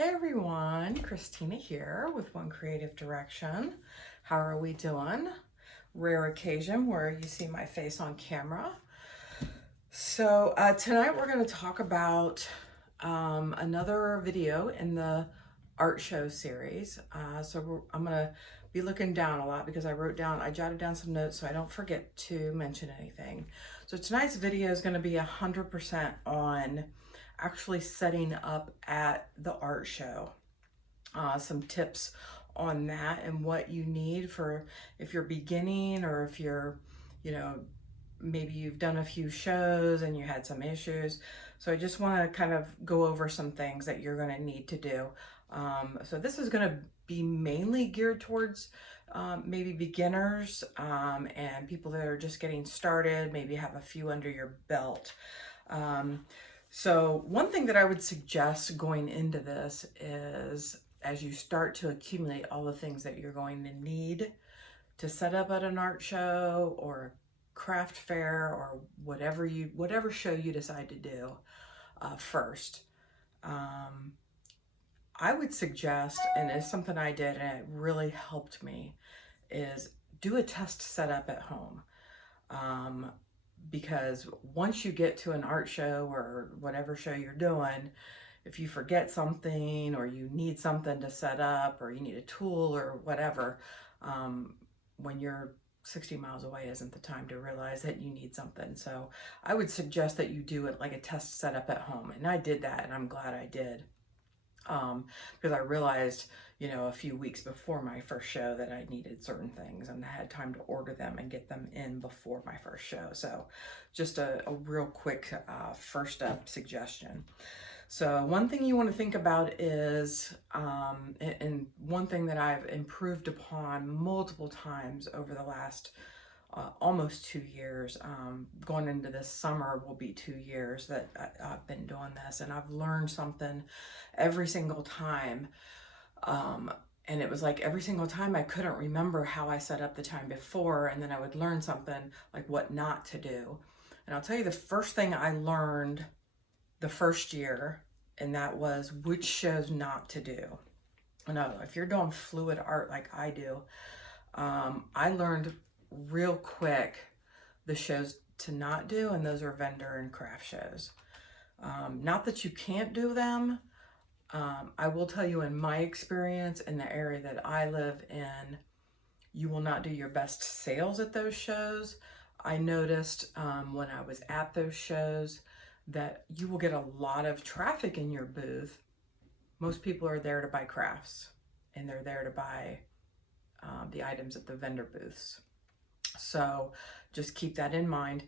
Hey everyone, Christina here with One Creative Direction. How are we doing? Rare occasion where you see my face on camera. So tonight we're going to talk about another video in the art show series. I'm going to be looking down a lot because I jotted down some notes so I don't forget to mention anything. So tonight's video is going to be 100% on actually setting up at the art show. Some tips on that and what you need for if you're beginning or if you're, you know, maybe you've done a few shows and you had some issues. So I just want to kind of go over some things that you're going to need to do. So this is going to be mainly geared towards maybe beginners and people that are just getting started, maybe have a few under your belt. So one thing that I would suggest going into this is as you start to accumulate all the things that you're going to need to set up at an art show or craft fair or whatever show you decide to do first. I would suggest, and it's something I did and it really helped me, is do a test setup at home. Because once you get to an art show or whatever show you're doing, if you forget something or you need something to set up or you need a tool or whatever, when you're 60 miles away isn't the time to realize that you need something. So I would suggest that you do it like a test setup at home. And I did that and I'm glad I did. Because I realized, a few weeks before my first show that I needed certain things and I had time to order them and get them in before my first show. So just a real quick first up suggestion. So one thing you want to think about is, and one thing that I've improved upon multiple times over the last almost 2 years, going into this summer will be 2 years that I've been doing this, and I've learned something every single time. And it was like every single time I couldn't remember how I set up the time before, and then I would learn something like what not to do. And I'll tell you the first thing I learned the first year, and that was which shows not to do. No, if you're doing fluid art like I do, I learned real quick the shows to not do, and those are vendor and craft shows. Not that you can't do them. I will tell you in my experience in the area that I live in, you will not do your best sales at those shows. I noticed when I was at those shows that you will get a lot of traffic in your booth. Most people are there to buy crafts and they're there to buy the items at the vendor booths. So just keep that in mind.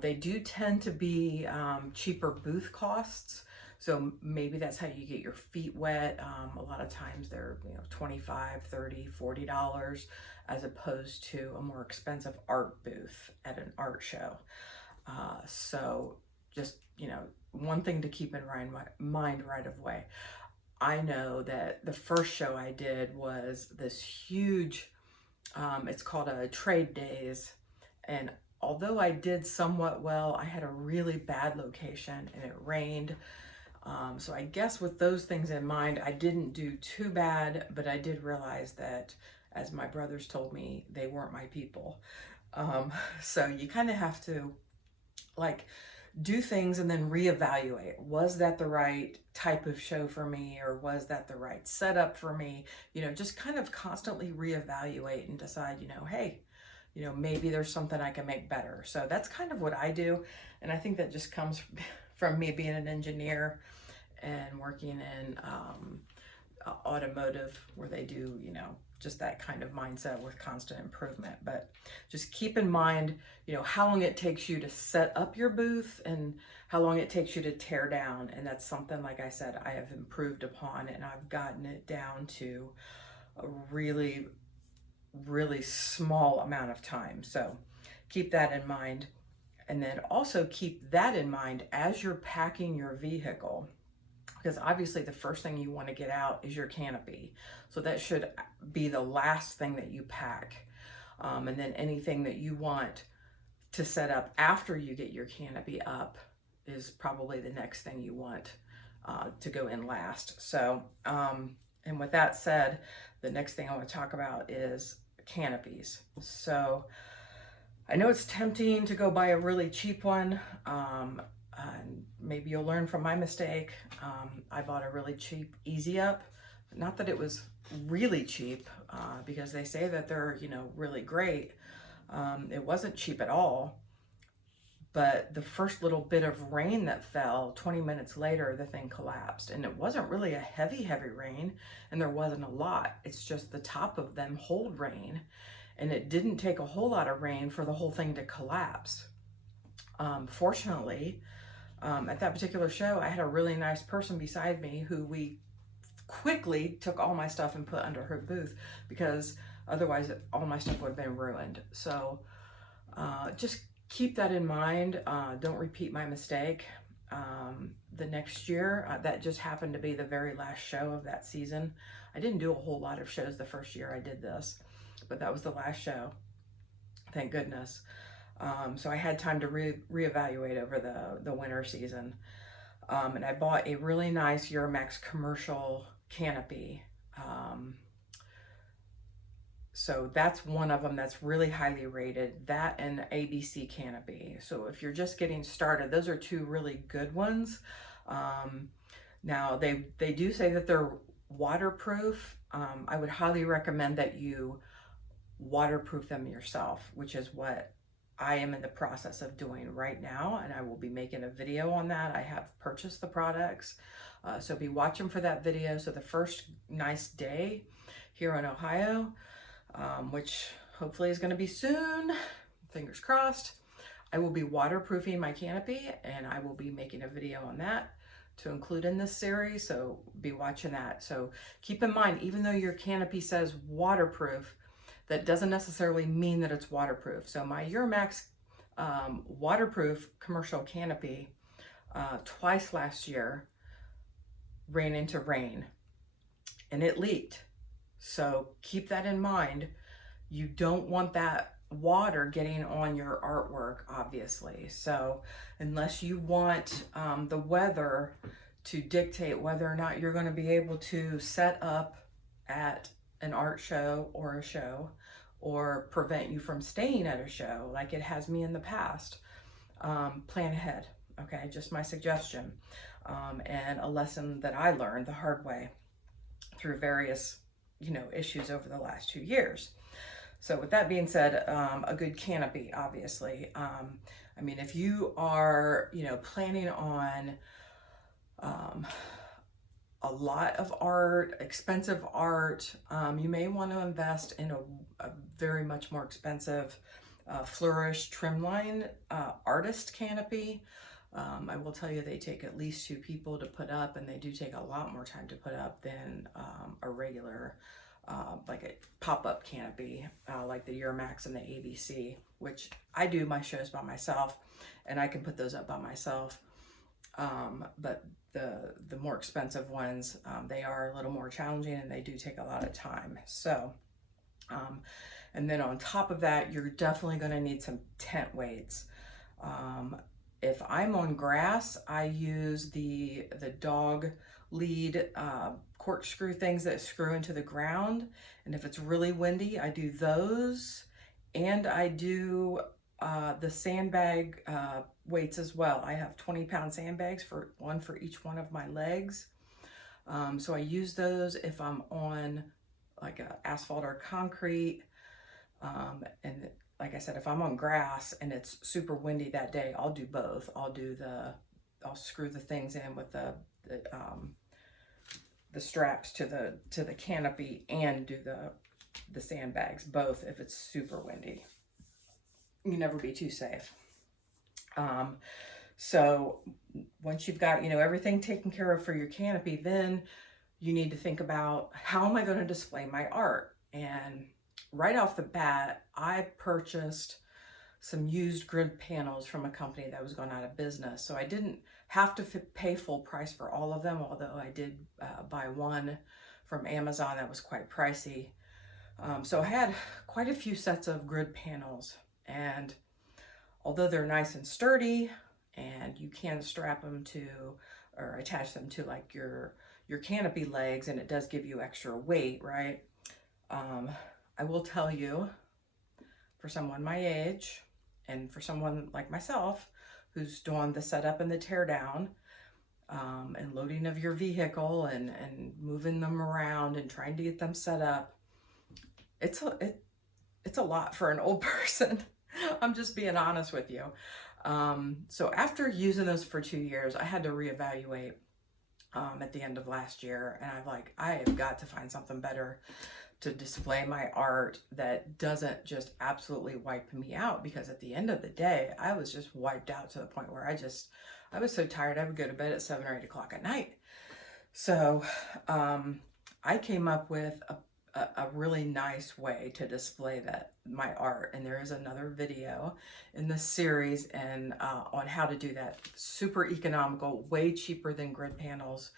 They do tend to be cheaper booth costs. So maybe that's how you get your feet wet. A lot of times they're $25, $30, $40 as opposed to a more expensive art booth at an art show. So just, one thing to keep in mind right away. I know that the first show I did was this huge, it's called a Trade Days. And although I did somewhat well, I had a really bad location and it rained. So I guess with those things in mind, I didn't do too bad, but I did realize that, as my brothers told me, they weren't my people. So you kind of have to do things and then reevaluate. Was that the right type of show for me, or was that the right setup for me? Just kind of constantly reevaluate and decide, hey, maybe there's something I can make better. So that's kind of what I do. And I think that just comes from me being an engineer and working in automotive where they do, just that kind of mindset with constant improvement. But just keep in mind, how long it takes you to set up your booth and how long it takes you to tear down. And that's something, like I said, I have improved upon, and I've gotten it down to a really, really small amount of time. So keep that in mind. And then also keep that in mind as you're packing your vehicle, because obviously the first thing you want to get out is your canopy. So that should be the last thing that you pack. And then anything that you want to set up after you get your canopy up is probably the next thing you want to go in last. So, and with that said, the next thing I want to talk about is canopies. So I know it's tempting to go buy a really cheap one. And maybe you'll learn from my mistake. I bought a really cheap Easy Up. Not that it was really cheap, because they say that they're, really great. It wasn't cheap at all. But the first little bit of rain that fell, 20 minutes later, the thing collapsed. And it wasn't really a heavy, heavy rain, and there wasn't a lot. It's just the top of them hold rain. And it didn't take a whole lot of rain for the whole thing to collapse. Fortunately, at that particular show, I had a really nice person beside me who we quickly took all my stuff and put under her booth, because otherwise all my stuff would have been ruined. So just keep that in mind. Don't repeat my mistake. The next year, that just happened to be the very last show of that season. I didn't do a whole lot of shows the first year I did this, but that was the last show. Thank goodness. So I had time to reevaluate over the winter season. And I bought a really nice Euramax commercial canopy. So that's one of them that's really highly rated, that and ABC canopy. So if you're just getting started, those are two really good ones. Now they do say that they're waterproof. I would highly recommend that you waterproof them yourself, which is what I am in the process of doing right now, and I will be making a video on that. I have purchased the products, so be watching for that video. So the first nice day here in Ohio, which hopefully is going to be soon, fingers crossed, I will be waterproofing my canopy, and I will be making a video on that to include in this series, so be watching that. So keep in mind, even though your canopy says waterproof, that doesn't necessarily mean that it's waterproof. So my Euramax waterproof commercial canopy twice last year ran into rain and it leaked. So keep that in mind. You don't want that water getting on your artwork, obviously. So unless you want the weather to dictate whether or not you're going to be able to set up at an art show or a show, or prevent you from staying at a show like it has me in the past, plan ahead. Okay, just my suggestion, and a lesson that I learned the hard way through various issues over the last 2 years. So with that being said, a good canopy, obviously. I mean, if you are planning on a lot of art, expensive art, you may want to invest in a very much more expensive Flourish Trimline artist canopy. I will tell you, they take at least 2 people to put up, and they do take a lot more time to put up than a regular like a pop-up canopy like the Euramax and the ABC, which I do my shows by myself, and I can put those up by myself. But the more expensive ones, they are a little more challenging, and they do take a lot of time. So, and then on top of that, you're definitely going to need some tent weights. If I'm on grass, I use the dog lead corkscrew things that screw into the ground. And if it's really windy, I do those. And I do the sandbag weights as well. I have 20-pound sandbags, one for each one of my legs. So I use those if I'm on like asphalt or concrete. And like I said, if I'm on grass and it's super windy that day, I'll do both. I'll screw the things in with the straps to the canopy, and do the sandbags, both if it's super windy. You can never be too safe. So once you've got everything taken care of for your canopy, then you need to think about, how am I going to display my art? And right off the bat, I purchased some used grid panels from a company that was going out of business. So I didn't have to pay full price for all of them, although I did buy one from Amazon that was quite pricey. So I had quite a few sets of grid panels, and although they're nice and sturdy, and you can strap them to or attach them to like your canopy legs, and it does give you extra weight, right? I will tell you, for someone my age and for someone like myself who's doing the setup and the tear down, and loading of your vehicle and moving them around and trying to get them set up, it's a lot for an old person. I'm just being honest with you. So after using those for 2 years, I had to reevaluate at the end of last year, and I have got to find something better to display my art that doesn't just absolutely wipe me out, because at the end of the day, I was just wiped out to the point where I was so tired I would go to bed at 7 or 8 o'clock at night. So I came up with a really nice way to display my art, and there is another video in this series and on how to do that. Super economical, way cheaper than grid panels.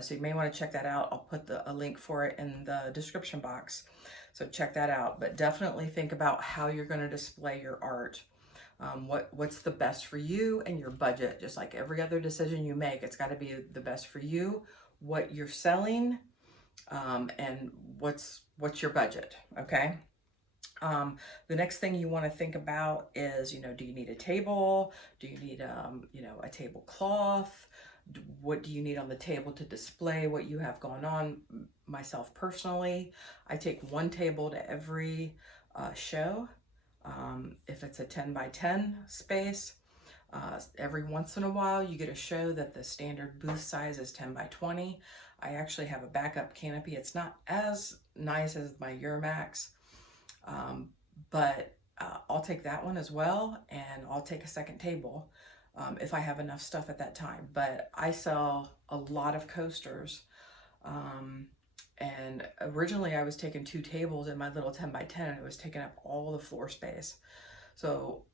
So you may want to check that out. I'll put a link for it in the description box. So check that out. But definitely think about how you're going to display your art. What's the best for you and your budget. Just like every other decision you make, it's got to be the best for you, what you're selling, and what's your budget, okay? The next thing you want to think about is, do you need a table? Do you need, a tablecloth? What do you need on the table to display what you have going on? Myself personally, I take one table to every show. If it's a 10 by 10 space, every once in a while you get a show that the standard booth size is 10 by 20. I actually have a backup canopy. It's not as nice as my Euramax, but I'll take that one as well, and I'll take a second table if I have enough stuff at that time. But I sell a lot of coasters, and originally I was taking 2 tables in my little 10 by 10, and it was taking up all the floor space. So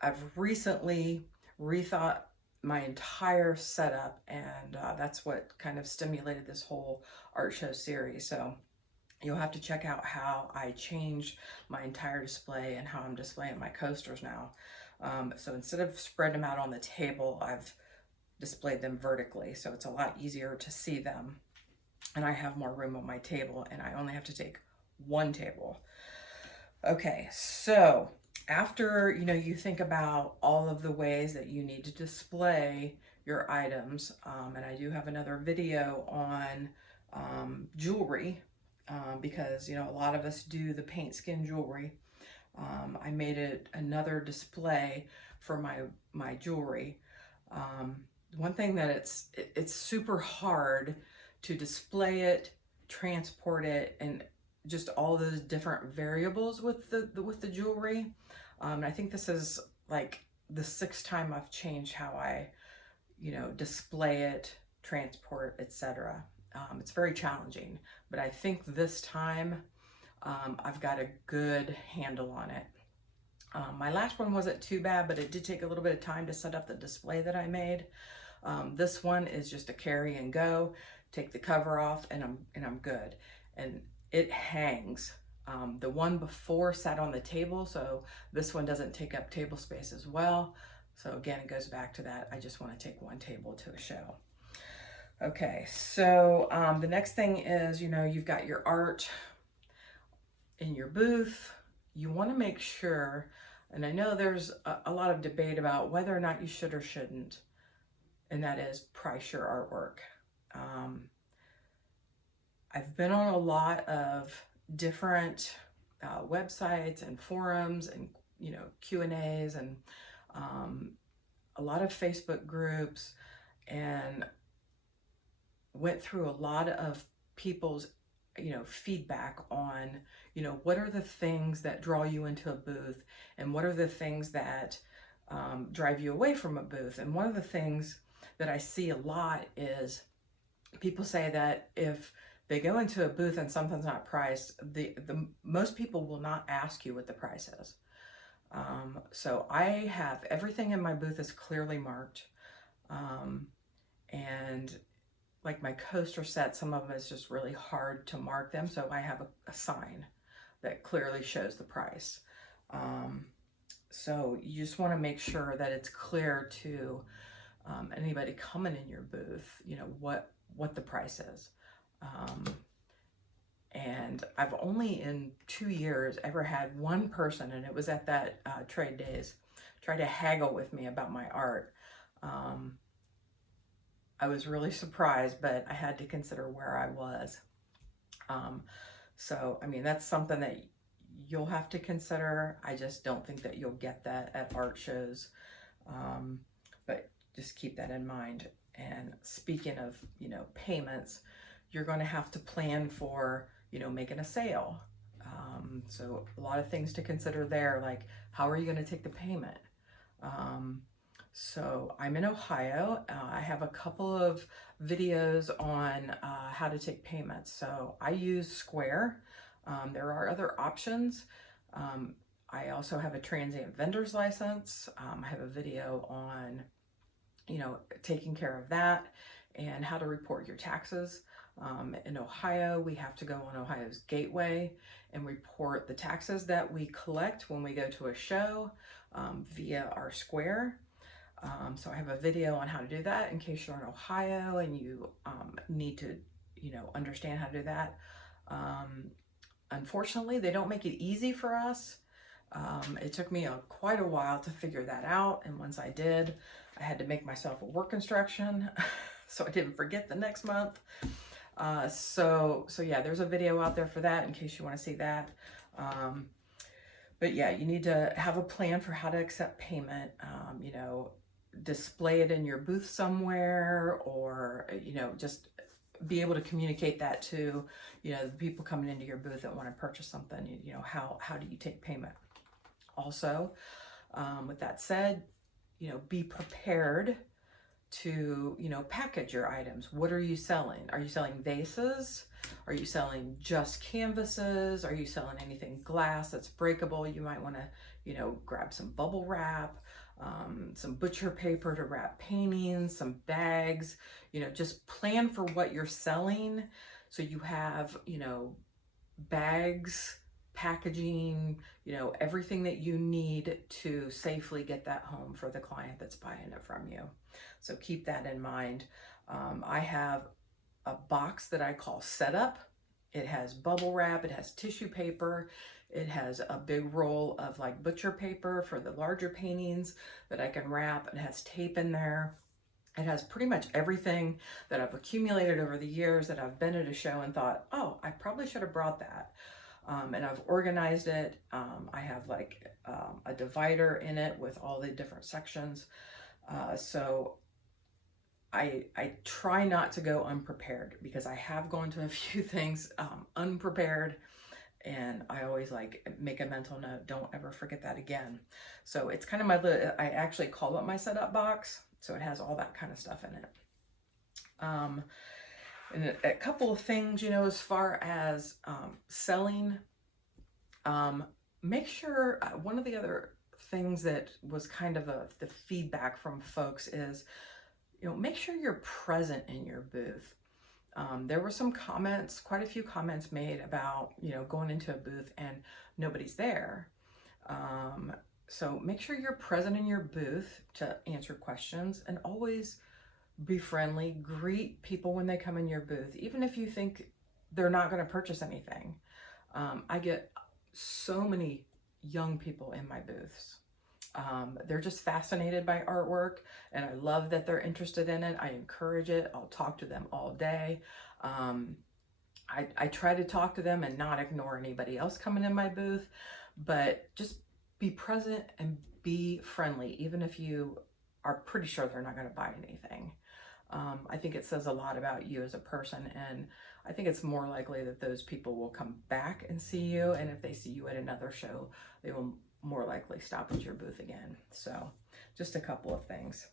I've recently rethought my entire setup, and that's what kind of stimulated this whole art show series. So you'll have to check out how I changed my entire display and how I'm displaying my coasters now. So instead of spreading them out on the table, I've displayed them vertically, so it's a lot easier to see them, and I have more room on my table, and I only have to take one table. Okay, so after you think about all of the ways that you need to display your items, and I do have another video on jewelry, because a lot of us do the paint skin jewelry. I made it another display for my jewelry. One thing that it's super hard to display it, transport it, and just all those different variables with the jewelry. I think this is like the 6th time I've changed how I display it, transport, etc. It's very challenging, but I think this time I've got a good handle on it. My last one wasn't too bad, but it did take a little bit of time to set up the display that I made. This one is just a carry and go. Take the cover off, and I'm good. And it hangs. The one before sat on the table, so this one doesn't take up table space as well. So again, it goes back to that. I just want to take one table to a show. Okay, so the next thing is, you've got your art in your booth. You want to make sure, and I know there's a lot of debate about whether or not you should or shouldn't, and that is price your artwork. I've been on a lot of different websites and forums and Q&As and a lot of Facebook groups, and went through a lot of people's feedback on what are the things that draw you into a booth, and what are the things that drive you away from a booth. And one of the things that I see a lot is people say that if they go into a booth and something's not priced, the most people will not ask you what the price is. So I have everything in my booth is clearly marked, and like my coaster set, some of them is just really hard to mark them, so I have a sign that clearly shows the price. So you just want to make sure that it's clear to anybody coming in your booth, you know, what the price is. And I've only in 2 years ever had one person, and it was at that trade days, try to haggle with me about my art. I was really surprised, but I had to consider where I was. So, I mean, that's something that you'll have to consider. I just don't think that you'll get that at art shows. But just keep that in mind. And speaking of, you know, payments, you're going to have to plan for, you know, making a sale. So a lot of things to consider there, like how are you going to take the payment? So I'm in Ohio. I have a couple of videos on how to take payments. So I use Square. There are other options. I also have a transient vendor's license. I have a video on, you know, taking care of that and how to report your taxes. In Ohio, we have to go on Ohio's Gateway and report the taxes that we collect when we go to a show via our Square. So I have a video on how to do that in case you're in Ohio and you need to, you know, understand how to do that. Unfortunately, they don't make it easy for us. It took me quite a while to figure that out, and once I did, I had to make myself a work instruction so I didn't forget the next month. So yeah, there's a video out there for that in case you want to see that. But yeah, you need to have a plan for how to accept payment. You know, display it in your booth somewhere, or, you know, just be able to communicate that to, you know, the people coming into your booth that want to purchase something. You know, how do you take payment? Also, with that said, you know, be prepared to, you know, package your items. What are you selling? Are you selling vases? Are you selling just canvases? Are you selling anything glass that's breakable? You might want to, you know, grab some bubble wrap, some butcher paper to wrap paintings, some bags. You know, just plan for what you're selling so you have, you know, bags, packaging, you know, everything that you need to safely get that home for the client that's buying it from you. So keep that in mind. I have a box that I call setup. It has bubble wrap, it has tissue paper, it has a big roll of like butcher paper for the larger paintings that I can wrap. It has tape in there. It has pretty much everything that I've accumulated over the years that I've been at a show and thought, oh, I probably should have brought that. And I've organized it. I have like a divider in it with all the different sections. So I try not to go unprepared, because I have gone to a few things unprepared, and I always like make a mental note, don't ever forget that again. So it's kind of my little, I actually call it my setup box. So it has all that kind of stuff in it. And a couple of things, you know, as far as selling, make sure, one of the other things that was kind of the feedback from folks is, you know, make sure you're present in your booth. There were some comments, quite a few comments made about, you know, going into a booth and nobody's there. So make sure you're present in your booth to answer questions, and always be friendly. Greet people when they come in your booth, even if you think they're not going to purchase anything. I get so many young people in my booths. They're just fascinated by artwork, and I love that they're interested in it. I encourage it. I'll talk to them all day. I try to talk to them and not ignore anybody else coming in my booth, but just be present and be friendly, even if you are pretty sure they're not going to buy anything. I think it says a lot about you as a person, and I think it's more likely that those people will come back and see you, and if they see you at another show, they will more likely stop at your booth again. So just a couple of things.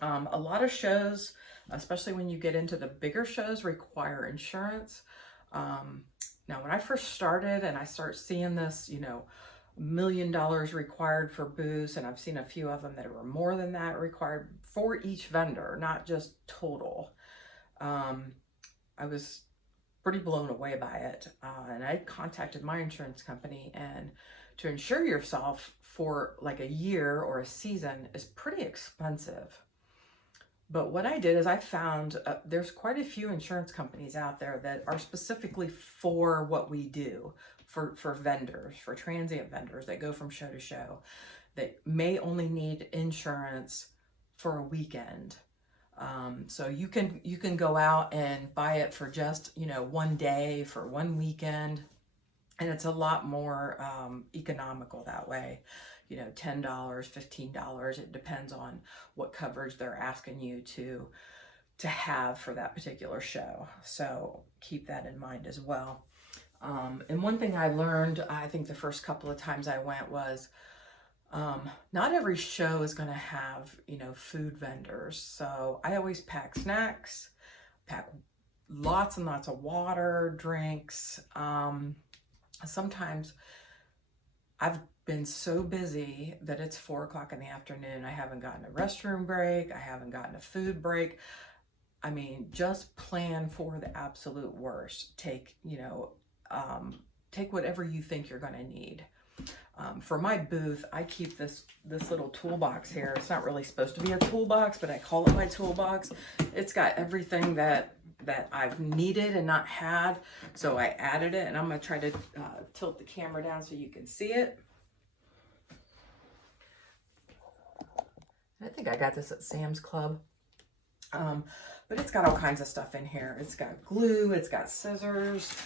A lot of shows, especially when you get into the bigger shows, require insurance. Now, when I first started and I start seeing this, you know, $1 million required for booths, and I've seen a few of them that were more than that required for each vendor, not just total. I was pretty blown away by it. And I contacted my insurance company, and to insure yourself for like a year or a season is pretty expensive. But what I did is I found there's quite a few insurance companies out there that are specifically for what we do, for vendors, for transient vendors that go from show to show, that may only need insurance for a weekend. So you can go out and buy it for just, you know, one day, for one weekend, and it's a lot more economical that way. You know, $10, $15. It depends on what coverage they're asking you to have for that particular show. So keep that in mind as well. And one thing I learned, I think the first couple of times I went, was not every show is going to have, you know, food vendors. So I always pack snacks, pack lots and lots of water, drinks. Sometimes I've been so busy that it's 4 o'clock in the afternoon. I haven't gotten a restroom break. I haven't gotten a food break. I mean, just plan for the absolute worst. Take, you know, take whatever you think you're going to need. For my booth, I keep this little toolbox here. It's not really supposed to be a toolbox, but I call it my toolbox. It's got everything that I've needed and not had, so I added it, and I'm going to try to tilt the camera down so you can see it. I think I got this at Sam's Club. But it's got all kinds of stuff in here. It's got glue, it's got scissors,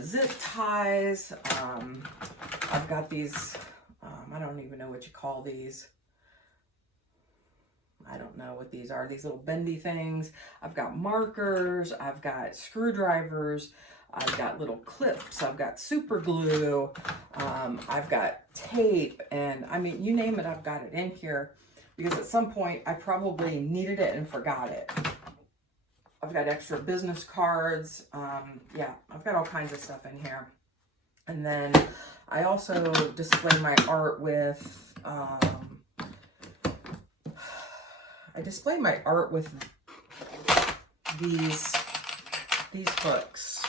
zip ties. I've got these, I don't even know what you call these. I don't know what these are, these little bendy things. I've got markers, I've got screwdrivers, I've got little clips, I've got super glue, I've got tape, and I mean, you name it, I've got it in here, because at some point I probably needed it and forgot it. I've got extra business cards. Yeah, I've got all kinds of stuff in here. And then I also display my art with, these hooks,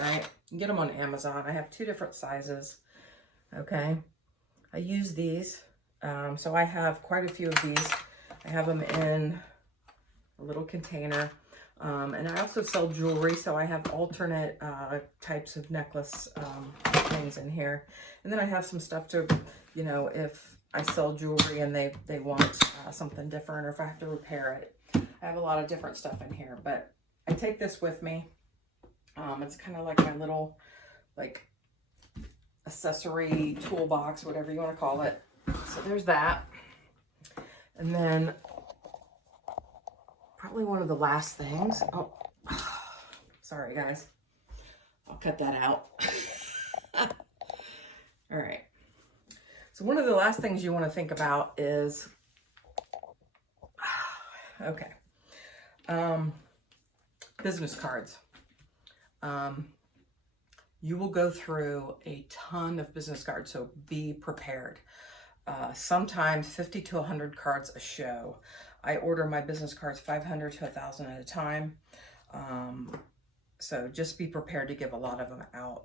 right? You can get them on Amazon. I have 2 different sizes, okay? I use these. So I have quite a few of these. I have them in a little container. And I also sell jewelry, so I have alternate types of necklace things in here. And then I have some stuff to, you know, if I sell jewelry and they want something different, or if I have to repair it. I have a lot of different stuff in here, but I take this with me. It's kind of like my little, like, accessory toolbox, whatever you want to call it. So there's that. And then probably one of the last things. Oh, sorry guys. I'll cut that out. All right. So one of the last things you want to think about is, okay, business cards. You will go through a ton of business cards, so be prepared. Sometimes 50 to 100 cards a show. I order my business cards 500 to 1,000 at a time. So just be prepared to give a lot of them out.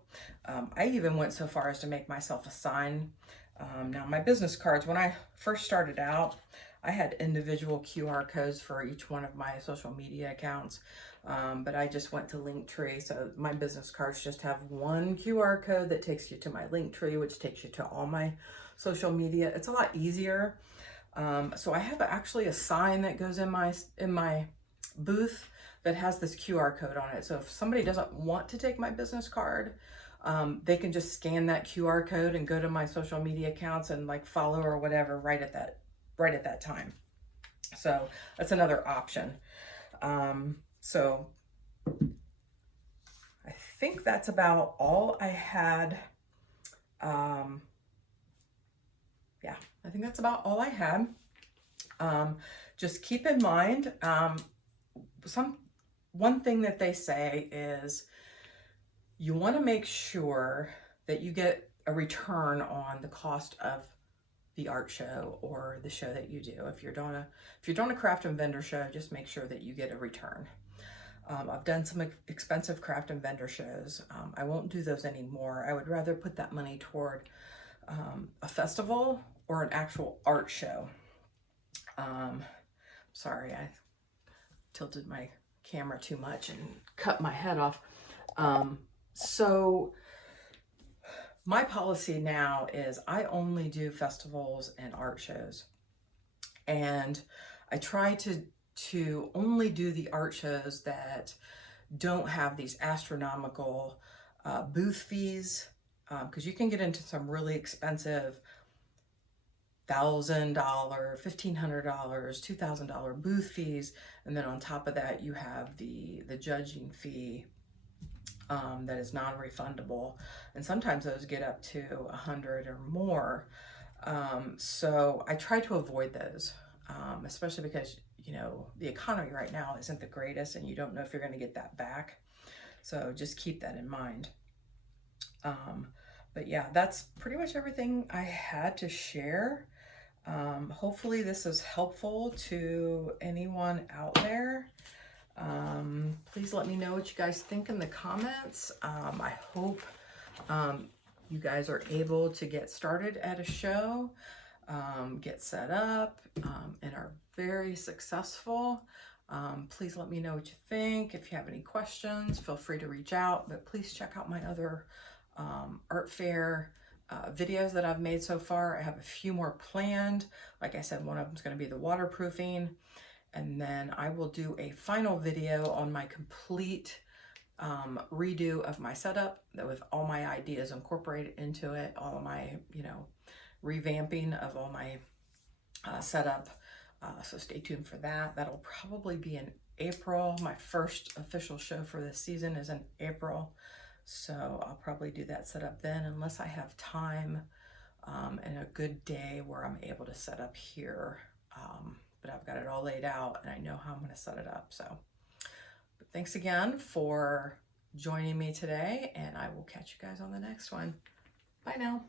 I even went so far as to make myself a sign. Now my business cards, when I first started out, I had individual QR codes for each one of my social media accounts. But I just went to Linktree. So my business cards just have one QR code that takes you to my Linktree, which takes you to all my social media. It's a lot easier. So I have actually a sign that goes in my booth that has this QR code on it. So if somebody doesn't want to take my business card, they can just scan that QR code and go to my social media accounts and like follow or whatever right at that time. So that's another option. So I think that's about all I had. Yeah, I think that's about all I had. Just keep in mind, one thing that they say is you want to make sure that you get a return on the cost of the art show or the show that you do. If you're doing a craft and vendor show, just make sure that you get a return. I've done some expensive craft and vendor shows. I won't do those anymore. I would rather put that money toward a festival or an actual art show. Sorry, tilted my camera too much and cut my head off. So my policy now is I only do festivals and art shows. And I try to only do the art shows that don't have these astronomical booth fees, because you can get into some really expensive $1,000, $1,500, $2,000 booth fees, and then on top of that you have the judging fee that is non-refundable, and sometimes those get up to $100 or more. So I try to avoid those, especially because the economy right now isn't the greatest, and you don't know if you're going to get that back. So just keep that in mind. But yeah, that's pretty much everything I had to share. Hopefully this is helpful to anyone out there. Please let me know what you guys think in the comments. I hope you guys are able to get started at a show, get set up, and are very successful. Please let me know what you think. If you have any questions, feel free to reach out, but please check out my other art fair videos that I've made so far. I have a few more planned. Like I said, one of them is going to be the waterproofing, and then I will do a final video on my complete redo of my setup with all my ideas incorporated into it, all of my, revamping of all my setup. So stay tuned for that. That'll probably be in April. My first official show for this season is in April. So I'll probably do that setup then, unless I have time and a good day where I'm able to set up here. But I've got it all laid out and I know how I'm going to set it up. So but thanks again for joining me today, and I will catch you guys on the next one. Bye now.